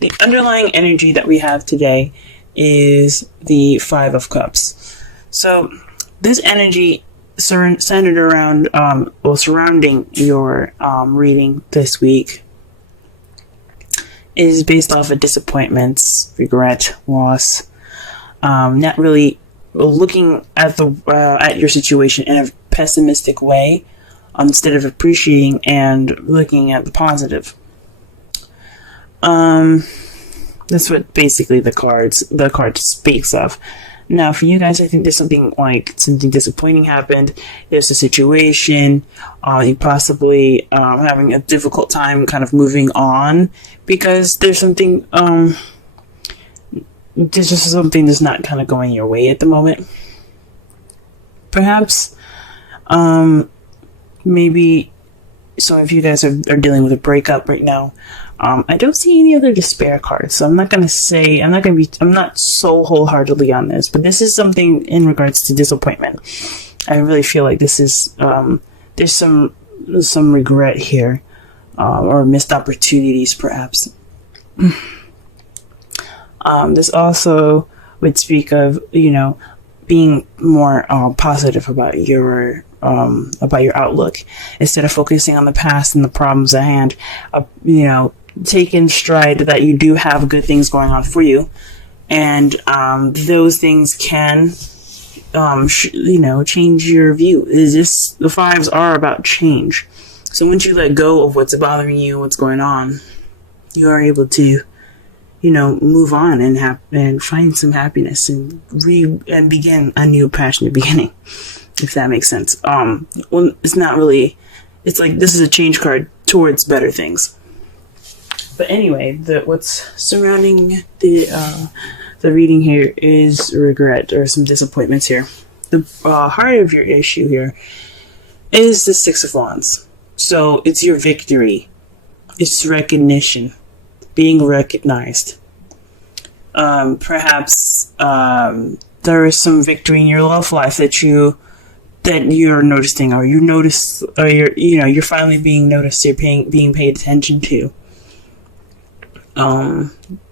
the underlying energy that we have today is the Five of Cups. So this energy centered around, surrounding your reading this week is based off of disappointments, regret, loss, not really looking at at your situation in a pessimistic way, instead of appreciating and looking at the positive. That's what basically the card speaks of. Now, for you guys, I think there's something disappointing happened. There's a situation, you possibly having a difficult time kind of moving on because there's something, there's just something that's not kind of going your way at the moment. Perhaps, maybe some of you guys are dealing with a breakup right now. I don't see any other despair cards, so I'm not so wholeheartedly on this, but this is something in regards to disappointment. I really feel like this is, there's some regret here, or missed opportunities perhaps. This also would speak of, being more positive about your outlook instead of focusing on the past and the problems at hand. Take in stride that you do have good things going on for you, and those things can change your view. The fives are about change. So once you let go of what's bothering you, what's going on, you are able to move on and find some happiness and begin a new passionate beginning, if that makes sense. Well, it's not really, it's like this is a change card towards better things. But anyway, what's surrounding the reading here is regret or some disappointments here. The heart of your issue here is the Six of Wands. So it's your victory. It's recognition. Being recognized. Perhaps there is some victory in your love life that you're noticing, or you're finally being noticed. You're being paid attention to.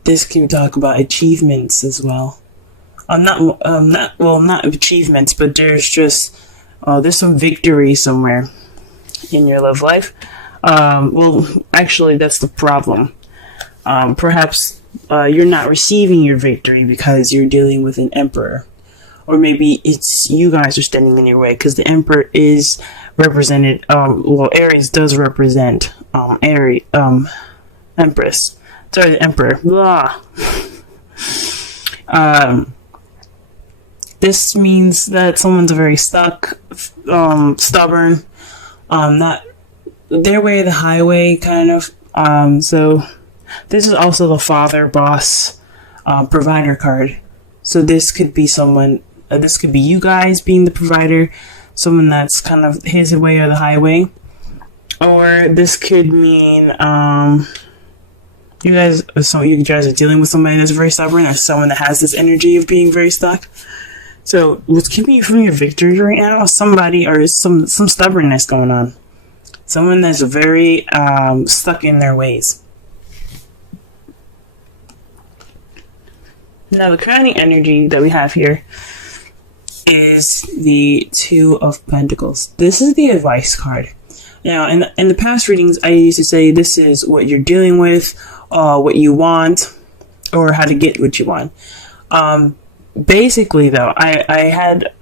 This can talk about achievements as well. Not achievements, but there's just there's some victory somewhere in your love life. Actually, that's the problem. Perhaps you're not receiving your victory because you're dealing with an emperor. Or maybe it's you guys are standing in your way because the emperor is represented, Aries does represent Empress. Sorry, the emperor. Blah. This means that someone's very stuck, stubborn, not their way or the highway, kind of. So this is also the father, boss, provider card. So this could be someone, this could be you guys being the provider, someone that's kind of his way or the highway. Or this could mean, you guys are dealing with somebody that's very stubborn, or someone that has this energy of being very stuck. So what's keeping you from your victory right now is somebody or some stubbornness going on. Someone that's very stuck in their ways. Now the crowning energy that we have here is the Two of Pentacles. This is the advice card. Now, in the past readings, I used to say this is what you're dealing with, what you want, or how to get what you want. Basically, though, I had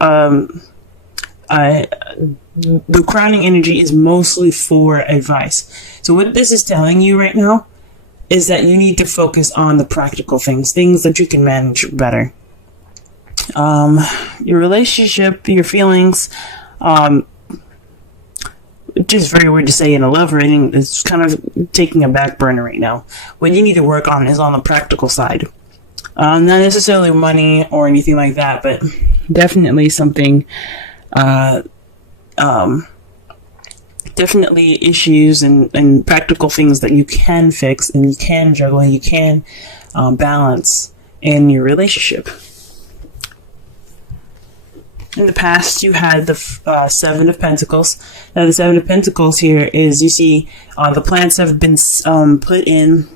the crowning energy is mostly for advice. So what this is telling you right now is that you need to focus on the practical things that you can manage better. Your relationship, your feelings, which is very weird to say in a love reading, it's kind of taking a back burner right now. What you need to work on is on the practical side. Not necessarily money or anything like that, but definitely something, definitely issues and practical things that you can fix and you can juggle and you can balance in your relationship. In the past, you had the Seven of Pentacles. Now, the Seven of Pentacles here is, you see, the plants have been put in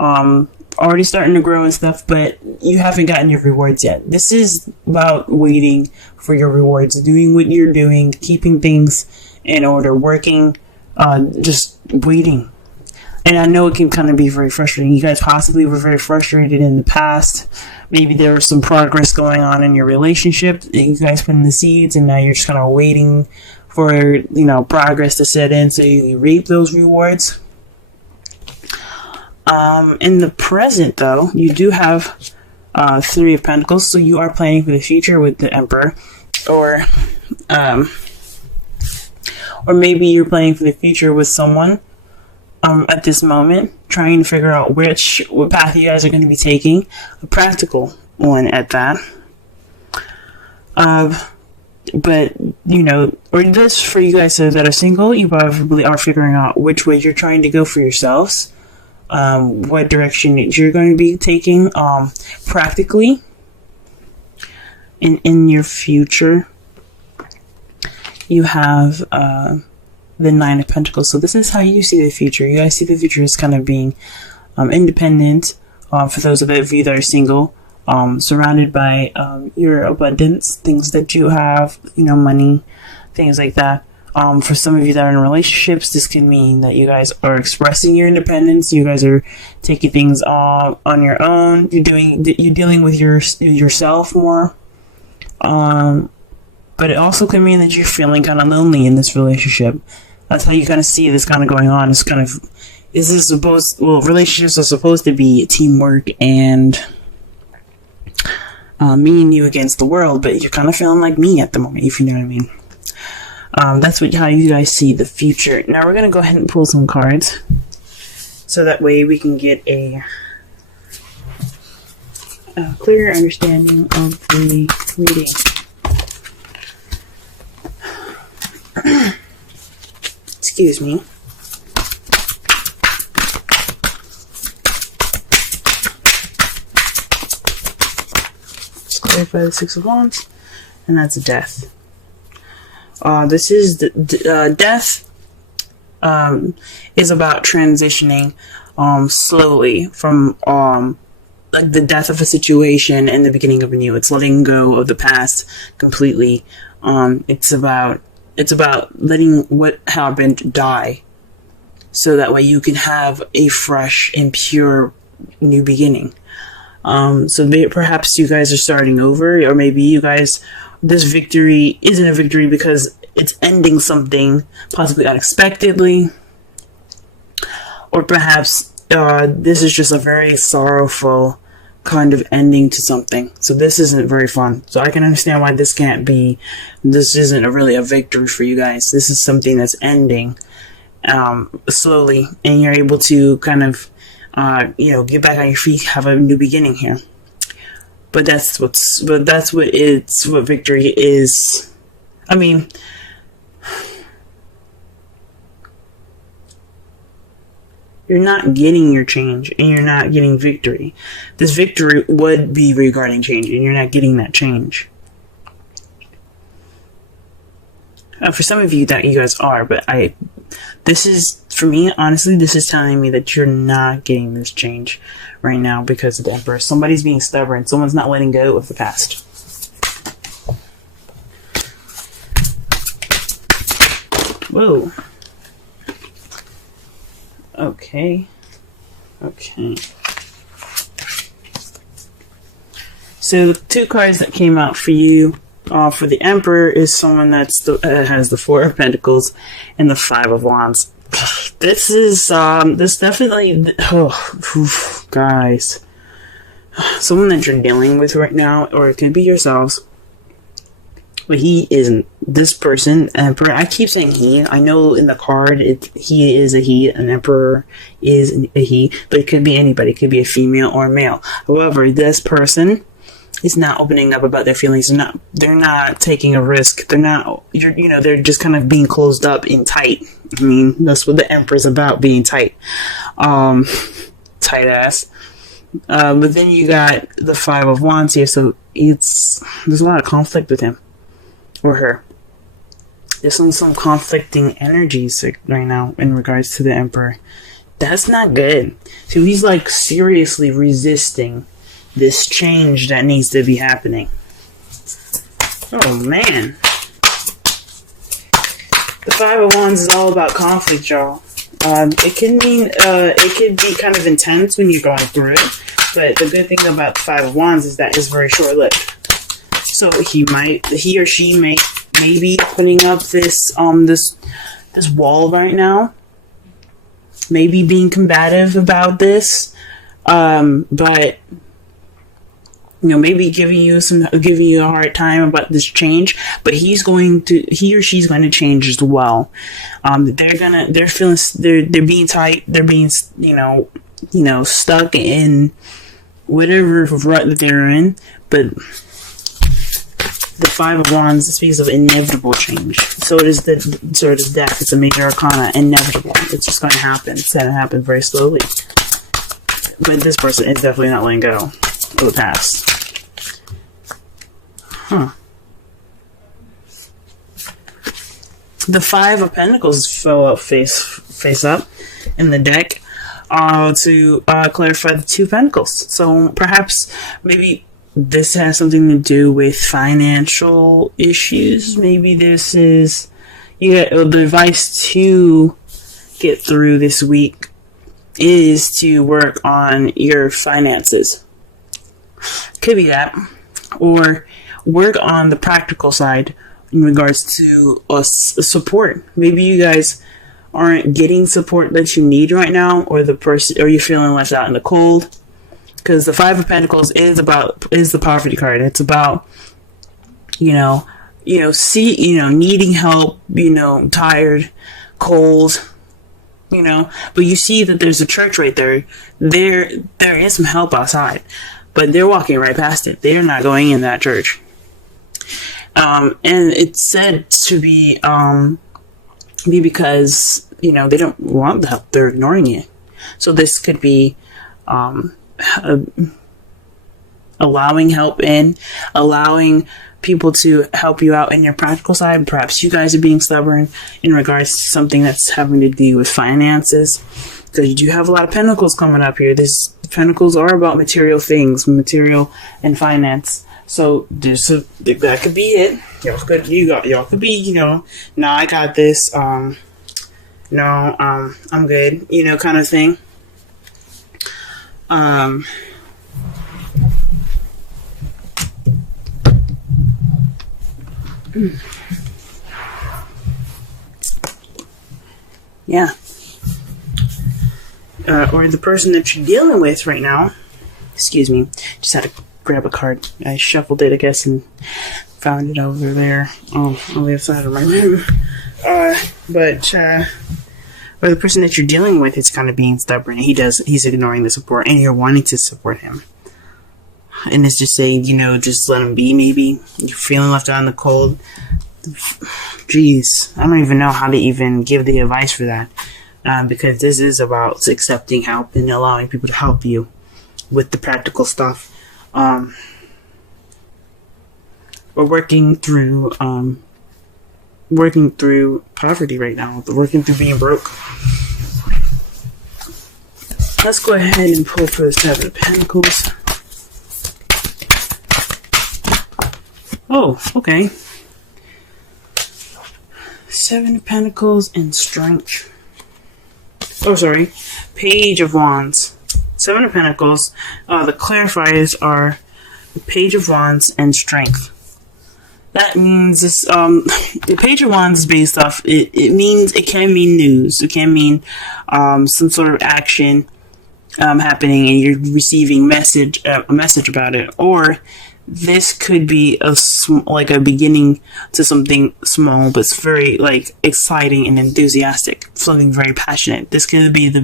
already starting to grow and stuff, but you haven't gotten your rewards yet. This is about waiting for your rewards, doing what you're doing, keeping things in order, working, just waiting. And I know it can kind of be very frustrating. You guys possibly were very frustrated in the past. Maybe there was some progress going on in your relationship. You guys put in the seeds, and now you're just kind of waiting for, progress to set in so you reap those rewards. In the present, though, you do have Three of Pentacles, so you are planning for the future with the Emperor, or maybe you're planning for the future with someone at this moment, trying to figure out what path you guys are going to be taking, a practical one at that. But, or just for you guys that are single, you probably are figuring out which way you're trying to go for yourselves. What direction you're going to be taking practically in your future. You have the Nine of Pentacles. So this is how you see the future. You guys see the future as kind of being independent, for those of you that are single, surrounded by your abundance, things that you have, money, things like that. For some of you that are in relationships, this can mean that you guys are expressing your independence. You guys are taking things on your own. You're dealing with yourself more. But it also can mean that you're feeling kind of lonely in this relationship. That's how you kind of see this kind of going on. It's kind of, relationships are supposed to be teamwork and me and you against the world, but you're kind of feeling like me at the moment, if you know what I mean. That's how you guys see the future. Now we're going to go ahead and pull some cards, so that way we can get a clearer understanding of the reading. Excuse me. Let's clarify the Six of Wands, and that's a death. This is death. Is about transitioning slowly from like the death of a situation and the beginning of a new. It's letting go of the past completely. It's about letting what happened die, so that way you can have a fresh and pure new beginning. So perhaps you guys are starting over, or maybe you guys, this victory isn't a victory because it's ending something possibly unexpectedly, or perhaps this is just a very sorrowful kind of ending to something. So this isn't very fun. So I can understand why this isn't really a victory for you guys. This is something that's ending slowly, and you're able to kind of get back on your feet, have a new beginning here. But that's what victory is. I mean, you're not getting your change, and you're not getting victory. This victory would be regarding change, and you're not getting that change. For some of you, that you guys are, but this is, for me, honestly, this is telling me that you're not getting this change right now because of the Emperor. Somebody's being stubborn. Someone's not letting go of the past. Whoa. Okay. So the two cards that came out for you, for the Emperor, is someone that has the Four of Pentacles and the Five of Wands. This is this definitely, guys, someone that you're dealing with right now, or it could be yourselves. But he isn't. This person, Emperor, I keep saying he. I know in the card, he is a he. An Emperor is a he. But it could be anybody. It could be a female or a male. However, this person is not opening up about their feelings. They're not taking a risk. They're just kind of being closed up and tight. I mean, that's what the Emperor's about, being tight. Tight ass. But then you got the Five of Wands here, so there's a lot of conflict with him. Or her. There's some conflicting energies right now in regards to the Emperor. That's not good. So he's like seriously resisting this change that needs to be happening. Oh man. The Five of Wands is all about conflict, y'all. It can mean, it could be kind of intense when you're going through it, but the good thing about the Five of Wands is that it's very short-lived. So he or she may be putting up this wall right now, maybe being combative about this, but maybe giving you a hard time about this change, but he or she's going to change as well. They're being tight, they're being, stuck in whatever rut that they're in, but the Five of Wands speaks of inevitable change. So does death. It's a major arcana, inevitable. It's just going to happen. It's going to happen very slowly. But this person is definitely not letting go of the past. The Five of Pentacles fell out face up in the deck to clarify the Two of Pentacles. So perhaps maybe this has something to do with financial issues. Maybe this is the advice to get through this week is to work on your finances. Could be that, or work on the practical side in regards to support. Maybe you guys aren't getting support that you need right now, or you're feeling left out in the cold. Because the Five of Pentacles is the poverty card. It's about needing help, tired, cold, but you see that there's a church right there. There is some help outside, but they're walking right past it. They're not going in that church. And it's said to be because, they don't want the help. They're ignoring it. So this could be, allowing help in, allowing people to help you out in your practical side. Perhaps you guys are being stubborn in regards to something that's having to do with finances, because you do have a lot of pentacles coming up here. Pentacles are about material things, material and finance. So that could be it. Y'all could be, no, I got this. I'm good, kind of thing. Yeah. Or the person that you're dealing with right now. Excuse me. Just had to grab a card. I shuffled it, I guess, and found it over there on the other side of my room. Or the person that you're dealing with is kind of being stubborn. He's ignoring the support, and you're wanting to support him. And it's just saying, just let him be, maybe. You're feeling left out in the cold. Jeez, I don't even know how to even give the advice for that. Because this is about accepting help and allowing people to help you with the practical stuff. We're working through poverty right now. Working through being broke. Let's go ahead and pull for the Seven of Pentacles. Oh, okay. Seven of Pentacles and Strength. Oh, sorry. Page of Wands. Seven of Pentacles. The clarifiers are the Page of Wands and Strength. That means this, the Page of Wands is based off, it can mean news. It can mean some sort of action happening and you're receiving a message about it. Or this could be a beginning to something small, but it's very exciting and enthusiastic, something very passionate. This could have been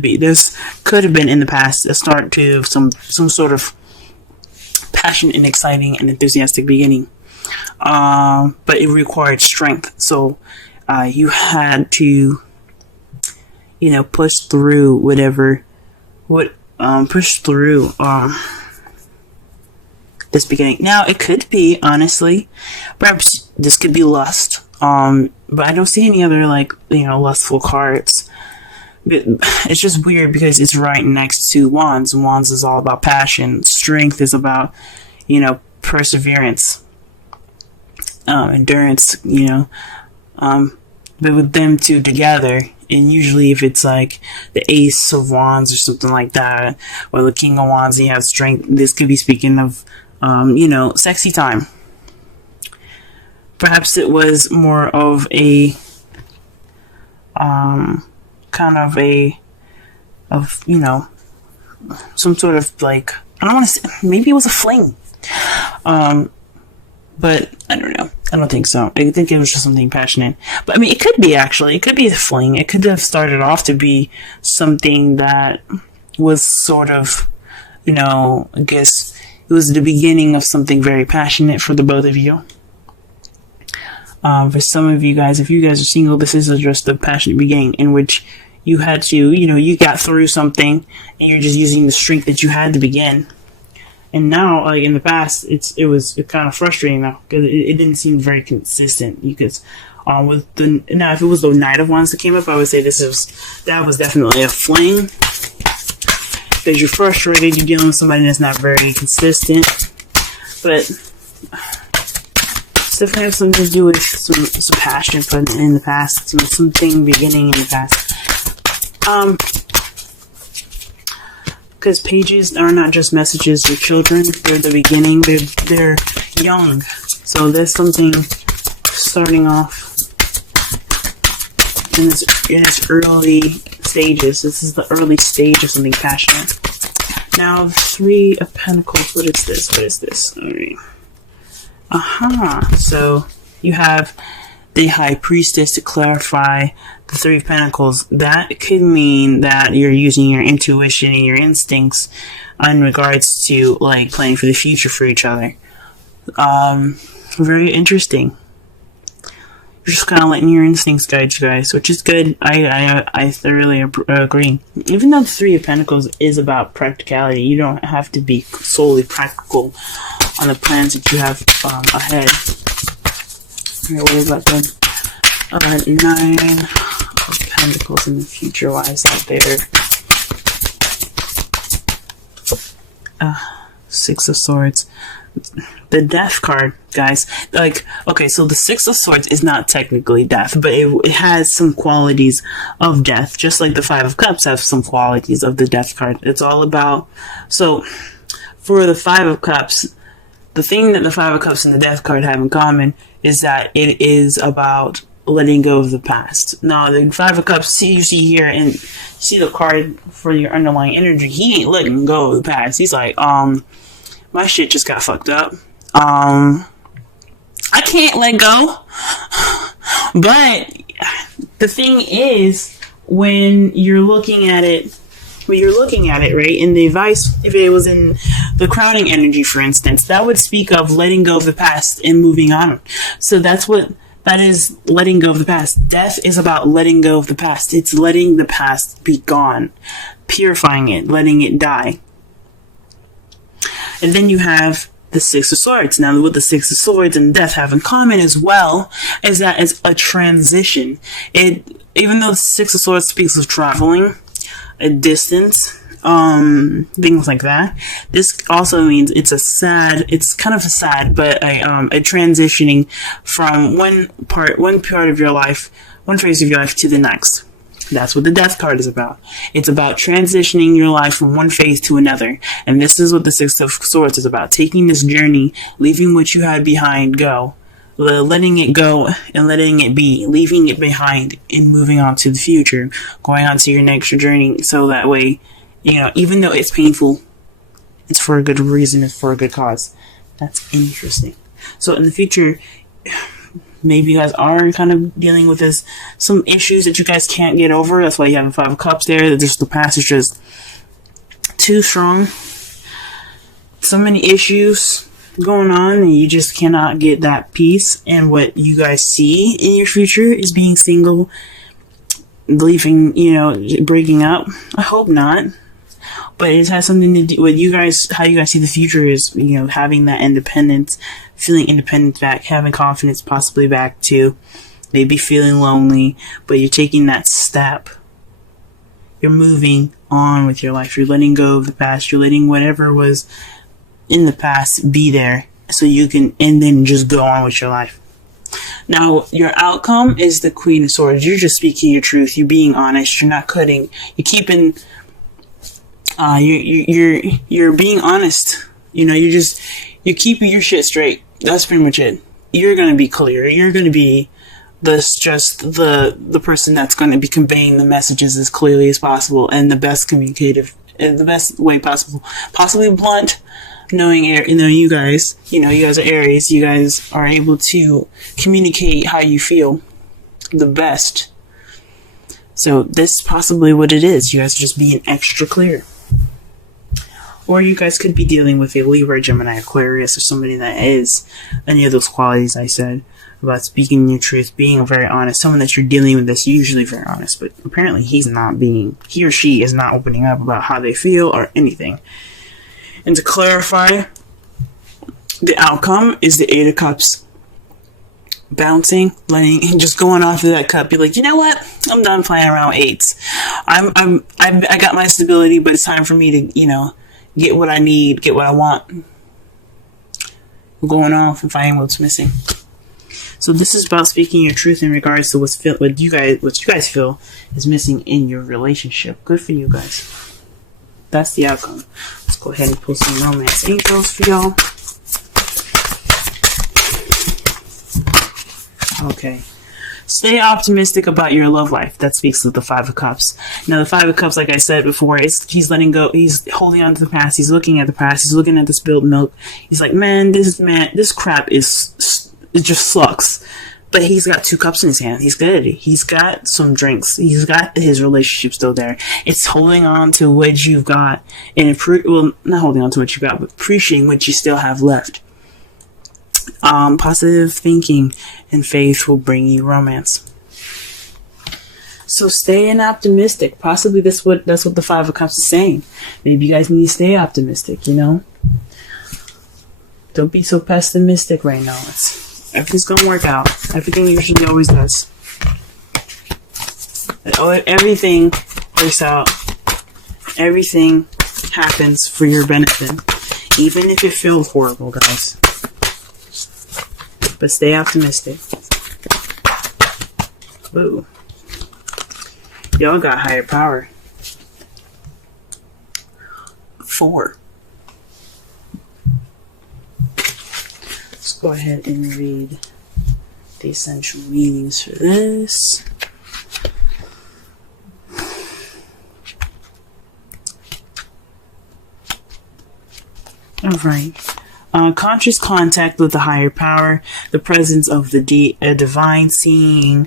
in the past a start to some sort of passionate and exciting and enthusiastic beginning. But it required strength. So you had to, push through push through this beginning. Now it could be, honestly, perhaps this could be lust. But I don't see any other lustful cards. it's just weird because it's right next to Wands. Wands is all about passion. Strength is about, perseverance, endurance, but with them two together, and usually if it's like the Ace of Wands or something like that, or the King of Wands, and you have strength, this could be speaking of, sexy time. Perhaps it was more of a, some sort of like, I don't want to say, maybe it was a fling. But I don't know. I don't think so. I think it was just something passionate. But I mean, it could be actually. It could be a fling. It could have started off to be something that was sort of, I guess it was the beginning of something very passionate for the both of you. For some of you guys, if you guys are single, this is just a passionate beginning in which you had to, you got through something and you're just using the strength that you had to begin. And now, like in the past, it was kind of frustrating now because it didn't seem very consistent. Because if it was the Knight of Wands that came up, I would say that was definitely a fling. Because you're frustrated, you're dealing with somebody that's not very consistent. But it's definitely has something to do with some passion in the past, something beginning in the past. Because pages are not just messages for children, they're the beginning, they're young. So there's something starting off in its early stages. This is the early stage of something passionate. Now, Three of Pentacles, what is this? Alright. So you have the High Priestess to clarify the Three of Pentacles. That could mean that you're using your intuition and your instincts in regards to like planning for the future for each other. Very interesting. You're just kind of letting your instincts guide you guys, which is good. I thoroughly agree. Even though the Three of Pentacles is about practicality, you don't have to be solely practical on the plans that you have ahead. Alright, what about the Nine of Pentacles in the future? Why is that there? Six of Swords. The Death card, guys. Okay, so the Six of Swords is not technically death, but it has some qualities of death, just like the Five of Cups have some qualities of the Death card. It's all about... So, for the Five of Cups, the thing that the Five of Cups and the Death card have in common is that it is about letting go of the past. Now, the Five of Cups, you see here, and see the card for your underlying energy, he ain't letting go of the past. He's like, my shit just got fucked up. I can't let go. But the thing is, when you're looking at it, right, in the advice, if it was in the crowning energy, for instance, that would speak of letting go of the past and moving on. So that is letting go of the past. Death is about letting go of the past. It's letting the past be gone, purifying it, letting it die. And then you have the Six of Swords. Now, what the Six of Swords and Death have in common as well is that it's a transition. Even though the Six of Swords speaks of traveling, a distance, things like that, this also means it's kind of a sad, but a transitioning from one part of your life, one phase of your life to the next. That's what the Death card is about. It's about transitioning your life from one phase to another. And this is what the Six of Swords is about. Taking this journey, leaving what you had behind go. Letting it go and letting it be. Leaving it behind and moving on to the future. Going on to your next journey. So that way, even though it's painful, it's for a good reason. It's for a good cause. That's interesting. So in the future... maybe you guys are kind of dealing with some issues that you guys can't get over. That's why you have the Five of Cups there. That the past is just too strong. So many issues going on, and you just cannot get that peace. And what you guys see in your future is being single, leaving, breaking up. I hope not. But it has something to do with how you guys see the future is, having that independence, feeling independent back, having confidence possibly back too, maybe feeling lonely, but you're taking that step You're moving on with your life. You're letting go of the past. You're letting whatever was in the past be there so you can, and then just go on with your life. Now, your outcome is the Queen of Swords. You're just speaking your truth. You're being honest. You're not cutting. You're keeping, you're being honest. You're keeping your shit straight. That's pretty much it. You're going to be clear. You're going to be the person that's going to be conveying the messages as clearly as possible and the best communicative, in the best way possible. Possibly blunt, knowing you guys, you guys are Aries. You guys are able to communicate how you feel the best. So this is possibly what it is. You guys are just being extra clear. Or you guys could be dealing with a Libra, Gemini, Aquarius, or somebody that is any of those qualities I said about speaking your truth, being very honest. Someone that you're dealing with that's usually very honest, but apparently he or she is not opening up about how they feel or anything. And to clarify, the outcome is the Eight of Cups. Bouncing, and just going off of that cup. Be like, you know what? I'm done playing around with eights. I got my stability, but it's time for me to, get what I need, get what I want. I'm going off and finding what's missing. So this is about speaking your truth in regards to what you guys feel is missing in your relationship. Good for you guys. That's the outcome. Let's go ahead and pull some romance angels for y'all. Okay. Stay optimistic about your love life. That speaks to the Five of Cups. Now, the Five of Cups, like I said before, he's letting go. He's holding on to the past. He's looking at the past. He's looking at the spilled milk. He's like, this crap it just sucks. But he's got 2 cups in his hand. He's good. He's got some drinks. He's got his relationship still there. It's holding on to what you've got. And not holding on to what you got, but appreciating what you still have left. Positive thinking and faith will bring you romance. So staying optimistic. Possibly that's what the Five of Cups is saying. Maybe you guys need to stay optimistic, Don't be so pessimistic right now. Everything's gonna work out. Everything usually always does. Everything works out. Everything happens for your benefit. Even if it feels horrible, guys. But stay optimistic. Whoa. Y'all got higher power. 4. Let's go ahead and read the essential meanings for this. Alright. Conscious contact with the higher power, the presence of the divine seeing,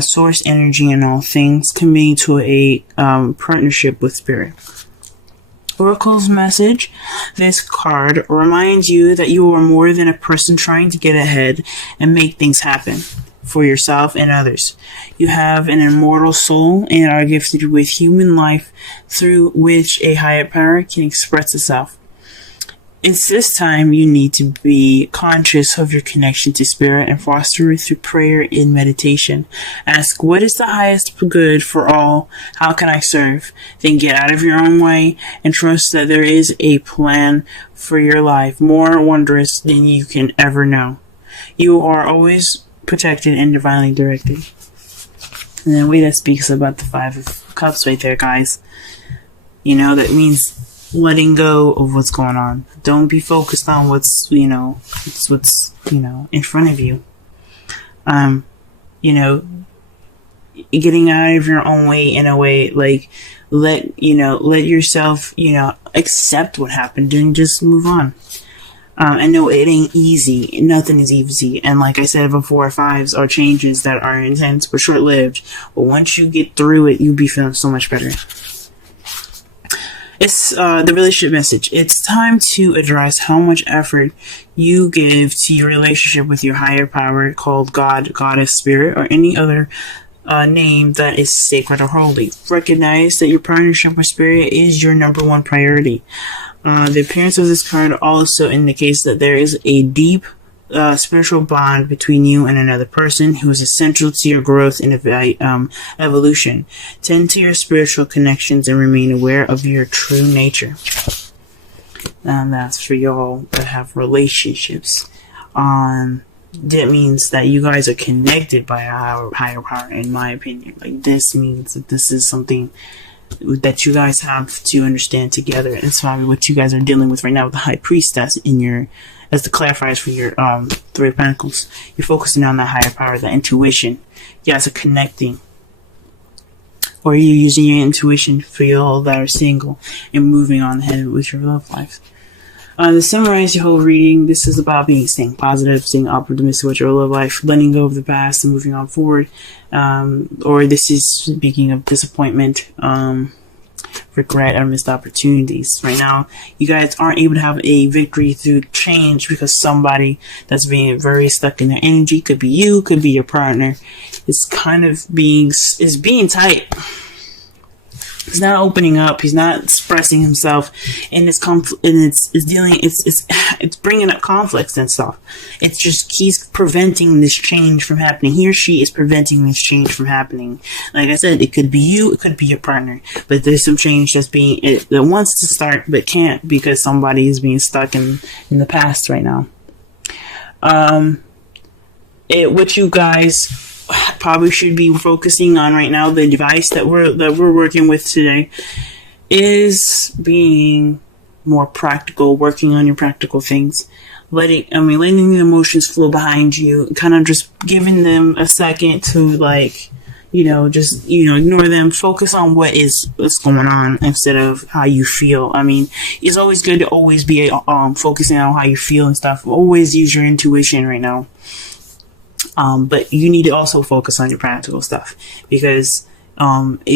source energy in all things, committing to a partnership with spirit. Oracle's message. This card reminds you that you are more than a person trying to get ahead and make things happen for yourself and others. You have an immortal soul and are gifted with human life through which a higher power can express itself. It's this time you need to be conscious of your connection to spirit and foster it through prayer and meditation. Ask, what is the highest good for all? How can I serve? Then get out of your own way and trust that there is a plan for your life more wondrous than you can ever know. You are always protected and divinely directed. And the way that speaks about the Five of Cups right there, guys. That means letting go of what's going on. Don't be focused on what's in front of you. Getting out of your own way in a way, like, let yourself, accept what happened and just move on. I know it ain't easy. Nothing is easy. And like I said before, 5s are changes that are intense but short-lived. But once you get through it, you'll be feeling so much better. It's the relationship message. It's time to address how much effort you give to your relationship with your higher power, called God, Goddess, Spirit, or any other name that is sacred or holy. Recognize that your partnership with Spirit is your number 1 priority. The appearance of this card also indicates that there is a deep spiritual bond between you and another person who is essential to your growth and evolution. Tend to your spiritual connections and remain aware of your true nature. And that's for y'all that have relationships. That means that you guys are connected by a higher power, in my opinion. Like, this means that this is something that you guys have to understand together. And it's probably what you guys are dealing with right now with the High Priestess in your, as the clarifiers for your Three of Pentacles. You're focusing on that higher power, the intuition. You guys are connecting. Or you're using your intuition for y'all that are single and moving on ahead with your love life. To summarize your whole reading, this is about staying positive, staying optimistic with your love life, letting go of the past and moving on forward. Or this is speaking of disappointment, regret, or missed opportunities. Right now, you guys aren't able to have a victory through change because somebody that's being very stuck in their energy, could be you, could be your partner, is kind of being tight. He's not opening up. He's not expressing himself, and it's bringing up conflicts and stuff. It's just he's preventing this change from happening. He or she is preventing this change from happening. Like I said, it could be you, it could be your partner, but there's some change that wants to start but can't because somebody is being stuck in the past right now. What you guys probably should be focusing on right now, the device that we're working with today, is being more practical, working on your practical things, letting the emotions flow behind you, kind of just giving them a second to ignore them, focus on what's going on instead of how you feel. It's always good to always be focusing on how you feel and stuff. Always use your intuition right now. But you need to also focus on your practical stuff because you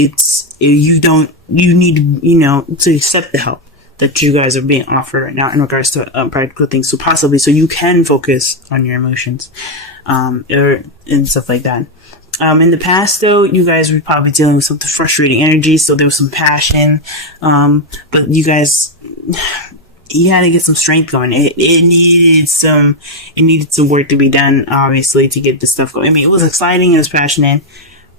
need to accept the help that you guys are being offered right now in regards to practical things. So you can focus on your emotions, and stuff like that. In the past, though, you guys were probably dealing with some frustrating energy, so there was some passion, but you guys, you had to get some strength going. It needed some work to be done, obviously, to get this stuff going. It was exciting, it was passionate,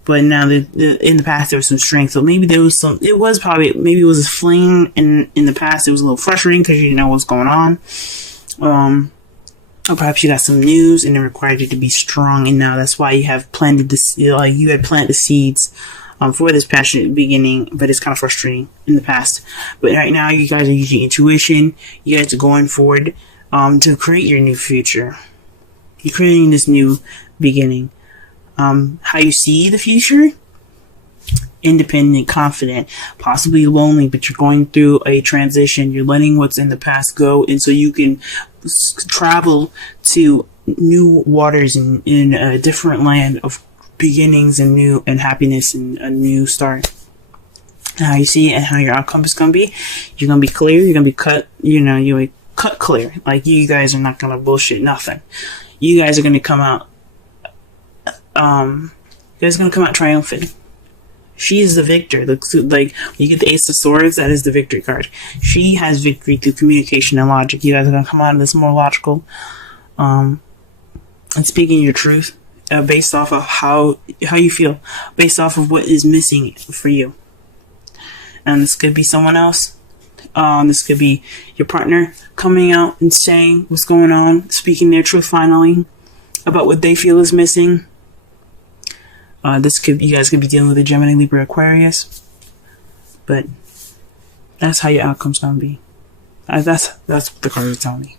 but now in the past there was some strength. So maybe there was maybe it was a flame, and in the past it was a little frustrating because you didn't know what's going on. Or perhaps you got some news and it required you to be strong, and now that's why you have planted this. You had planted the seeds for this passionate beginning, but it's kind of frustrating in the past. But right now, you guys are using intuition. You guys are going forward to create your new future. You're creating this new beginning. How you see the future? Independent, confident, possibly lonely, but you're going through a transition. You're letting what's in the past go, and so you can travel to new waters in a different land of beginnings and happiness and a new start. How you see it and how your outcome is going to be, you're going to be clear, you're going to be cut, you're cut clear. Like, you guys are not going to bullshit nothing. You guys are going to come out, triumphant. She is the victor. Like, when you get the Ace of Swords, that is the victory card. She has victory through communication and logic. You guys are going to come out of this more logical, and speaking your truth, based off of how you feel, based off of what is missing for you. And this could be someone else. This could be your partner coming out and saying what's going on, speaking their truth finally about what they feel is missing. You guys could be dealing with a Gemini, Libra, Aquarius. But that's how your outcome's gonna be. That's what the cards are telling me.